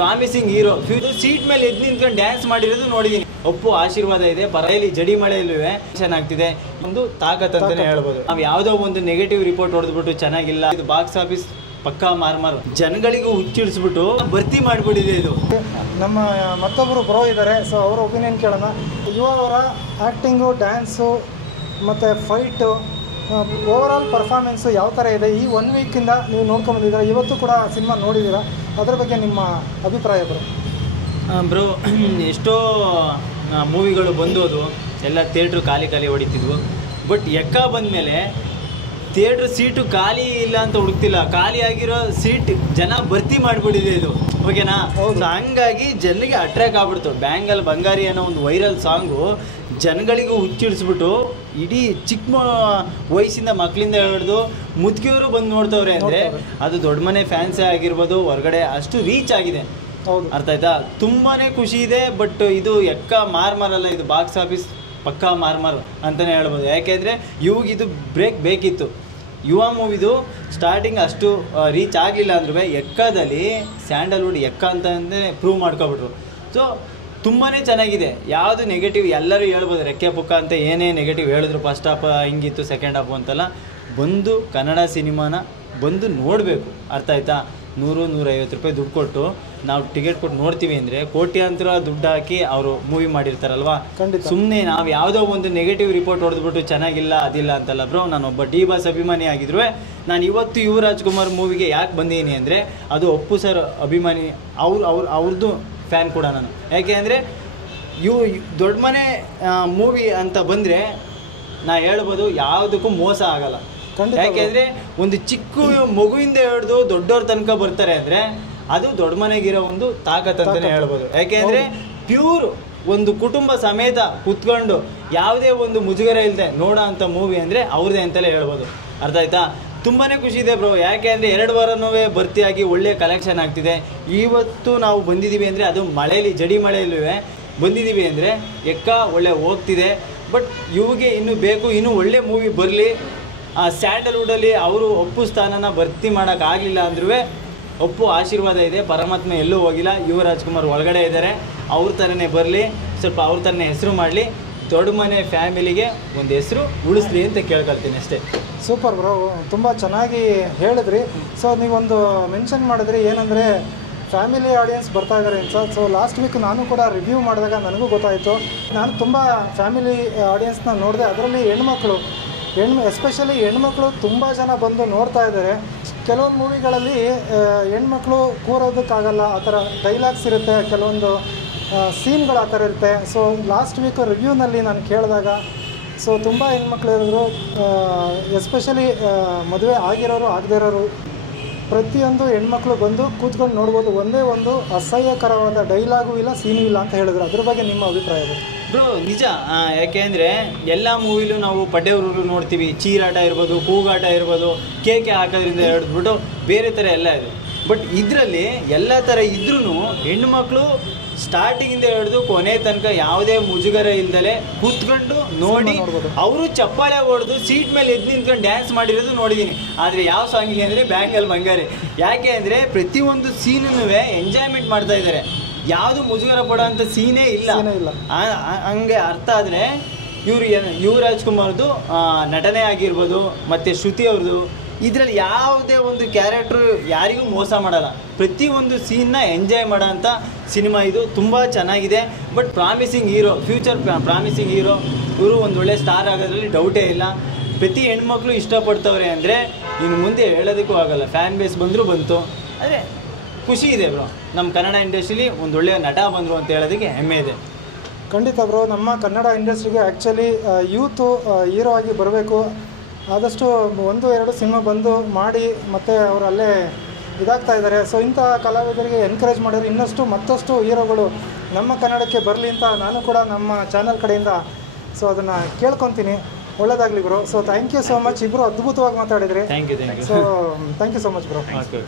Promising hero seat ಮೇಲೆ ಎದ್ದು ನಿಂತ್ಕೊಂಡು ಡ್ಯಾನ್ಸ್ ಮಾಡಿರೋದು ನೋಡಿದೀನಿ. ಒಪ್ಪು ಆಶೀರ್ವಾದ ಇದೆ, ಬರಲಿ ಜಡಿ ಮಳೆಯಲ್ಲೂ ಚೆನ್ನಾಗ್ತಿದೆ, ಒಂದು ತಾಕತ್ ಅಂತಾನೆ ಹೇಳ್ಬೋದು. ನಾವು ಯಾವುದೋ ಒಂದು ನೆಗೆಟಿವ್ ರಿಪೋರ್ಟ್ ಹೊಡೆದ್ಬಿಟ್ಟು ಚೆನ್ನಾಗಿಲ್ಲ, ಇದು ಬಾಕ್ಸ್ ಆಫೀಸ್ ಪಕ್ಕಾ ಮಾರ್ಮಾರು, ಜನಗಳಿಗೂ ಹುಚ್ಚಿಡಿಸ್ಬಿಟ್ಟು ಭರ್ತಿ ಮಾಡಿಬಿಟ್ಟಿದೆ ಇದು. ನಮ್ಮ ಮತ್ತೊಬ್ಬರು ಬ್ರೋ ಇದ್ದಾರೆ, ಸೊ ಅವರ ಒಪಿನಿಯನ್ ಕೇಳೋಣ. ಯುವ ಅವರ ಆ್ಯಕ್ಟಿಂಗು, ಡ್ಯಾನ್ಸು ಮತ್ತು ಫೈಟು, ಓವರಾಲ್ ಪರ್ಫಾರ್ಮೆನ್ಸು ಯಾವ ಥರ ಇದೆ? ಈ 1 ವೀಕಿಂದ ನೀವು ನೋಡ್ಕೊಂಬಂದಿದ್ದೀರಾ, ಇವತ್ತು ಕೂಡ ಸಿನಿಮಾ ನೋಡಿದ್ದೀರಾ, ಅದರ ಬಗ್ಗೆ ನಿಮ್ಮ ಅಭಿಪ್ರಾಯ ಬ್ರೋ? ಬ್ರೋ, ಎಷ್ಟೋ ಮೂವಿಗಳು ಬಂದೋದು, ಎಲ್ಲ ಥಿಯೇಟ್ರು ಖಾಲಿ ಹೊಡಿತಿದ್ವು. ಬಟ್ ಎಕ್ಕ ಬಂದಮೇಲೆ ಥಿಯೇಟ್ರ್ ಸೀಟು ಖಾಲಿ ಇಲ್ಲ ಅಂತ ಹುಡುಕ್ತಿಲ್ಲ, ಖಾಲಿ ಆಗಿರೋ ಸೀಟ್ ಜನ ಭರ್ತಿ ಮಾಡಿಬಿಟ್ಟಿದೆ ಇದು, ಓಕೆನಾ? ಸೊ ಹಂಗಾಗಿ ಜನರಿಗೆ ಅಟ್ರ್ಯಾಕ್ಟ್ ಆಗ್ಬಿಡ್ತು. ಬ್ಯಾಂಗಲ್ ಬಂಗಾರಿ ಅನ್ನೋ ಒಂದು ವೈರಲ್ ಸಾಂಗು ಜನಗಳಿಗೂ ಹುಚ್ಚಿಡಿಸ್ಬಿಟ್ಟು ಇಡೀ ಚಿಕ್ಕ ವಯಸ್ಸಿಂದ ಮಕ್ಕಳಿಂದ ಹಿಡಿದು ಮುದುಕಿಯವರು ಬಂದು ನೋಡ್ತವ್ರೆ ಅಂದರೆ ಅದು ದೊಡ್ಡ ಮನೆ ಫ್ಯಾನ್ಸೇ ಆಗಿರ್ಬೋದು, ಹೊರಗಡೆ ಅಷ್ಟು ರೀಚ್ ಆಗಿದೆ. ಅರ್ಥ ಆಯ್ತಾ? ತುಂಬಾ ಖುಷಿ ಇದೆ. ಬಟ್ ಇದು ಎಕ್ಕ ಮಾರ್ಮಾರಲ್ಲ, ಇದು ಬಾಕ್ಸ್ ಆಫೀಸ್ ಪಕ್ಕಾ ಮಾರ್ಮಾರು ಅಂತಲೇ ಹೇಳ್ಬೋದು. ಯಾಕೆಂದರೆ ಇವಾಗಿದು ಬ್ರೇಕ್ ಬೇಕಿತ್ತು. ಯುವ ಮೂವಿದು ಸ್ಟಾರ್ಟಿಂಗ್ ಅಷ್ಟು ರೀಚ್ ಆಗಲಿಲ್ಲ ಅಂದ್ರೂ ಎಕ್ಕದಲ್ಲಿ ಸ್ಯಾಂಡಲ್ವುಡ್ ಎಕ್ಕ ಅಂತಂದರೆ ಪ್ರೂವ್ ಮಾಡ್ಕೊಬಿಟ್ರು. ಸೊ ತುಂಬಾ ಚೆನ್ನಾಗಿದೆ. ಯಾವುದು ನೆಗೆಟಿವ್ ಎಲ್ಲರೂ ಹೇಳ್ಬೋದು, ರೆಕ್ಕೆ ಪುಕ್ಕ ಅಂತ ಏನೇ ನೆಗೆಟಿವ್ ಹೇಳಿದ್ರು, ಫಸ್ಟ್ ಹಾಫ್ ಹಿಂಗಿತ್ತು, ಸೆಕೆಂಡ್ ಹಾಫು ಅಂತೆಲ್ಲ. ಬಂದು ಕನ್ನಡ ಸಿನಿಮಾನ ಬಂದು ನೋಡಬೇಕು. ಅರ್ಥ ಆಯ್ತಾ? 100-150 ರೂಪಾಯಿ ದುಡ್ಡು ಕೊಟ್ಟು ನಾವು ಟಿಕೆಟ್ ಕೊಟ್ಟು ನೋಡ್ತೀವಿ ಅಂದರೆ ಕೋಟ್ಯಾಂತರ ದುಡ್ಡು ಹಾಕಿ ಅವರು ಮೂವಿ ಮಾಡಿರ್ತಾರಲ್ವಾ. ಸುಮ್ಮನೆ ನಾವು ಯಾವುದೋ ಒಂದು ನೆಗೆಟಿವ್ ರಿಪೋರ್ಟ್ ಹೊಡೆದ್ಬಿಟ್ಟು ಚೆನ್ನಾಗಿಲ್ಲ ಅದಿಲ್ಲ ಅಂತಲ್ಲ ಬ್ರೋ. ನಾನೊಬ್ಬ ಡಿ ಬಾಸ್ ಅಭಿಮಾನಿ ಆಗಿದ್ರು ನಾನು ಇವತ್ತು ಯುವರಾಜ್ ಕುಮಾರ್ ಮೂವಿಗೆ ಯಾಕೆ ಬಂದೀನಿ ಅಂದರೆ ಅದು ಅಪ್ಪು ಸರ್ ಅಭಿಮಾನಿ, ಅವ್ರದ್ದು ಫ್ಯಾನ್ ಕೂಡ ನಾನು. ಯಾಕೆ ಅಂದರೆ ದೊಡ್ಡ ಮನೆ ಮೂವಿ ಅಂತ ಬಂದರೆ ನಾ ಹೇಳ್ಬೋದು ಯಾವುದಕ್ಕೂ ಮೋಸ ಆಗಲ್ಲ. ಯಾಕೆಂದರೆ ಒಂದು ಚಿಕ್ಕ ಮಗುವಿಂದ ಹಿಡಿದು ದೊಡ್ಡವ್ರ ತನಕ ಬರ್ತಾರೆ ಅಂದರೆ ಅದು ದೊಡ್ಡ ಮನೆಗಿರೋ ಒಂದು ತಾಕತ್ ಅಂತಲೇ ಹೇಳ್ಬೋದು. ಯಾಕೆಂದರೆ ಪ್ಯೂರ್ ಒಂದು ಕುಟುಂಬ ಸಮೇತ ಕುತ್ಕೊಂಡು ಯಾವುದೇ ಒಂದು ಮುಜುಗರ ಇಲ್ಲದೆ ನೋಡೋ ಅಂಥ ಮೂವಿ ಅಂದರೆ ಅವ್ರದ್ದೇ ಅಂತಲೇ ಹೇಳ್ಬೋದು. ಅರ್ಥ ಆಯ್ತಾ? ತುಂಬಾ ಖುಷಿ ಇದೆ ಬ್ರೋ. ಯಾಕೆ ಅಂದರೆ 2 ವಾರನೂ ಭರ್ತಿಯಾಗಿ ಒಳ್ಳೆ ಕಲೆಕ್ಷನ್ ಆಗ್ತಿದೆ. ಇವತ್ತು ನಾವು ಬಂದಿದ್ದೀವಿ ಅಂದರೆ ಅದು ಮಳೆಯಲ್ಲಿ ಜಡಿ ಮಳೆಯಲ್ಲೂ ಬಂದಿದ್ದೀವಿ ಅಂದರೆ ಎಕ್ಕ ಒಳ್ಳೆ ಹೋಗ್ತಿದೆ. ಬಟ್ ಇವಿಗೆ ಇನ್ನೂ ಬೇಕು, ಇನ್ನೂ ಒಳ್ಳೆ ಮೂವಿ ಬರಲಿ. ಸ್ಯಾಂಡಲ್ವುಡಲ್ಲಿ ಅವರು ಒಪ್ಪು ಸ್ಥಾನನ ಭರ್ತಿ ಮಾಡೋಕ್ಕಾಗಲಿಲ್ಲ ಅಂದ್ರೂ ಒಪ್ಪು ಆಶೀರ್ವಾದ ಇದೆ, ಪರಮಾತ್ಮ ಎಲ್ಲೂ ಹೋಗಿಲ್ಲ. ಯುವರಾಜ್ ಕುಮಾರ್ ಒಳಗಡೆ ಇದ್ದಾರೆ, ಅವ್ರ ಥರನೇ ಬರಲಿ, ಸ್ವಲ್ಪ ಅವ್ರ ಥರನೇ ಹೆಸರು ಮಾಡಲಿ, ದೊಡ್ಡ ಮನೆ ಫ್ಯಾಮಿಲಿಗೆ ಒಂದು ಹೆಸರು ಉಳಿಸ್ಲಿ ಅಂತ ಕೇಳ್ಕೊಳ್ತೀನಿ ಅಷ್ಟೇ. ಸೂಪರ್ ಬ್ರೋ, ತುಂಬ ಚೆನ್ನಾಗಿ ಹೇಳಿದ್ರಿ. ಸೊ ನೀವೊಂದು ಮೆನ್ಷನ್ ಮಾಡಿದ್ರಿ ಏನಂದರೆ ಫ್ಯಾಮಿಲಿ ಆಡಿಯನ್ಸ್ ಬರ್ತಾ ಇದ್ದಾರೆ ಅಂತ. ಸೊ ಲಾಸ್ಟ್ ವೀಕ್ ನಾನು ಕೂಡ ರಿವ್ಯೂ ಮಾಡಿದಾಗ ನನಗೂ ಗೊತ್ತಾಯಿತು. ನಾನು ತುಂಬ ಫ್ಯಾಮಿಲಿ ಆಡಿಯನ್ಸ್ನ ನೋಡಿದೆ. ಅದರಲ್ಲಿ ಎಸ್ಪೆಷಲಿ ಹೆಣ್ಮಕ್ಳು ತುಂಬ ಜನ ಬಂದು ನೋಡ್ತಾ ಇದ್ದಾರೆ. ಕೆಲವೊಂದು ಮೂವಿಗಳಲ್ಲಿ ಹೆಣ್ಮಕ್ಳು ಕೂರೋದಕ್ಕಾಗಲ್ಲ, ಆ ಥರ ಡೈಲಾಗ್ಸ್ ಇರುತ್ತೆ, ಕೆಲವೊಂದು ಸೀನ್ಗಳು ಆ ಥರ ಇರುತ್ತೆ. ಸೊ ಲಾಸ್ಟ್ ವೀಕ್ ರಿವ್ಯೂನಲ್ಲಿ ನಾನು ಕೇಳಿದಾಗ ಸೊ ತುಂಬ ಹೆಣ್ಮಕ್ಳು ಹೇಳಿದ್ರು, ಎಸ್ಪೆಷಲಿ ಮದುವೆ ಆಗಿರೋರು ಆಗದೇ ಇರೋರು ಪ್ರತಿಯೊಂದು ಹೆಣ್ಮಕ್ಳು ಬಂದು ಕೂತ್ಕೊಂಡು ನೋಡ್ಬೋದು. ಒಂದೇ ಒಂದು ಅಸಹ್ಯಕರವಾದ ಡೈಲಾಗು ಇಲ್ಲ, ಸೀನು ಇಲ್ಲ ಅಂತ ಹೇಳಿದ್ರು. ಅದ್ರ ಬಗ್ಗೆ ನಿಮ್ಮ ಅಭಿಪ್ರಾಯ ಬ್ರೋ? ನಿಜ. ಯಾಕೆಂದರೆ ಎಲ್ಲ ಮೂವಿಲೂ ನಾವು ಪಡ್ಡೆಯವರು ನೋಡ್ತೀವಿ, ಚೀರಾಟ ಇರ್ಬೋದು, ಕೂಗಾಟ ಇರ್ಬೋದು, ಕೇಕೆ ಹಾಕೋದ್ರಿಂದ ಹಿಡಿದ್ಬಿಟ್ಟು ಬೇರೆ ಥರ ಎಲ್ಲ ಇದೆ. ಬಟ್ ಇದರಲ್ಲಿ ಎಲ್ಲ ಥರ ಇದ್ರೂ ಹೆಣ್ಮಕ್ಳು ಸ್ಟಾರ್ಟಿಂಗಿಂದ ಹಿಡಿದು ಕೊನೆ ತನಕ ಯಾವುದೇ ಮುಜುಗರ ಇಲ್ದಲೆ ಕೂತ್ಕೊಂಡು ನೋಡಿ ಅವರು ಚಪ್ಪಾಳೆ ಹೊಡೆದು ಸೀಟ್ ಮೇಲೆ ಎದ್ದು ನಿಂತ್ಕೊಂಡು ಡ್ಯಾನ್ಸ್ ಮಾಡಿರೋದು ನೋಡಿದ್ದೀನಿ. ಆದರೆ ಯಾವ ಸಾಂಗಿಗೆ ಅಂದರೆ ಬ್ಯಾಂಗಲ್ ಬಂಗಾರಿ. ಯಾಕೆ ಅಂದರೆ ಪ್ರತಿಯೊಂದು ಸೀನನ್ನು ಎಂಜಾಯ್ಮೆಂಟ್ ಮಾಡ್ತಾ ಇದ್ದಾರೆ, ಯಾವುದು ಮುಜುಗರ ಪಡೋ ಅಂಥ ಸೀನೇ ಇಲ್ಲ. ಹಂಗೆ ಅರ್ಥ ಆದರೆ ಯುವರಾಜ್ ಕುಮಾರ್ದು ನಟನೆ ಆಗಿರ್ಬೋದು, ಮತ್ತು ಶ್ರುತಿ ಅವ್ರದ್ದು, ಇದರಲ್ಲಿ ಯಾವುದೇ ಒಂದು ಕ್ಯಾರೆಕ್ಟ್ರು ಯಾರಿಗೂ ಮೋಸ ಮಾಡಲ್ಲ. ಪ್ರತಿಯೊಂದು ಸೀನ್ನ ಎಂಜಾಯ್ ಮಾಡೋ ಅಂಥ ಸಿನಿಮಾ ಇದು. ತುಂಬ ಚೆನ್ನಾಗಿದೆ. But promising hero, future promising hero, ಇವರು ಒಂದು ಒಳ್ಳೆ ಸ್ಟಾರ್ ಆಗೋದ್ರಲ್ಲಿ ಡೌಟೇ ಇಲ್ಲ. ಪ್ರತಿ ಹೆಣ್ಮಕ್ಳು ಇಷ್ಟಪಡ್ತವ್ರೆ ಅಂದರೆ ಇನ್ನು ಮುಂದೆ ಹೇಳೋದಕ್ಕೂ ಆಗಲ್ಲ. ಫ್ಯಾನ್ ಬೇಸ್ ಬಂದರೂ ಬಂತು. ಆದರೆ ಖುಷಿ ಇದೆ ಬ್ರೋ, ನಮ್ಮ ಕನ್ನಡ ಇಂಡಸ್ಟ್ರೀಲಿ ಒಂದು ಒಳ್ಳೆಯ ನಟ ಬಂದರು ಅಂತ ಹೇಳೋದಕ್ಕೆ ಹೆಮ್ಮೆ ಇದೆ. ಖಂಡಿತ ಬ್ರೋ, ನಮ್ಮ ಕನ್ನಡ ಇಂಡಸ್ಟ್ರಿಗೆ ಆ್ಯಕ್ಚುಲಿ ಯೂತು ಹೀರೋ ಆಗಿ ಬರಬೇಕು. ಆದಷ್ಟು 1-2 ಸಿನಿಮಾ ಬಂದು ಮಾಡಿ ಮತ್ತು ಅವರು ಅಲ್ಲೇ ಇದಾಗ್ತಾ ಇದ್ದಾರೆ. ಸೊ ಇಂಥ ಕಲಾವಿದರಿಗೆ ಎನ್ಕರೇಜ್ ಮಾಡಿದ್ರೆ ಮತ್ತಷ್ಟು ಹೀರೋಗಳು ನಮ್ಮ ಕನ್ನಡಕ್ಕೆ ಬರಲಿ ಅಂತ ನಾನು ಕೂಡ ನಮ್ಮ ಚಾನಲ್ ಕಡೆಯಿಂದ ಸೊ ಅದನ್ನು ಕೇಳ್ಕೊತೀನಿ. ಒಳ್ಳೆಯದಾಗಲಿ bro. So thank you so much. ಇಬ್ಬರು ಅದ್ಭುತವಾಗಿ ಮಾತಾಡಿದ್ರಿ. Thank you. So thank you so much bro. Okay.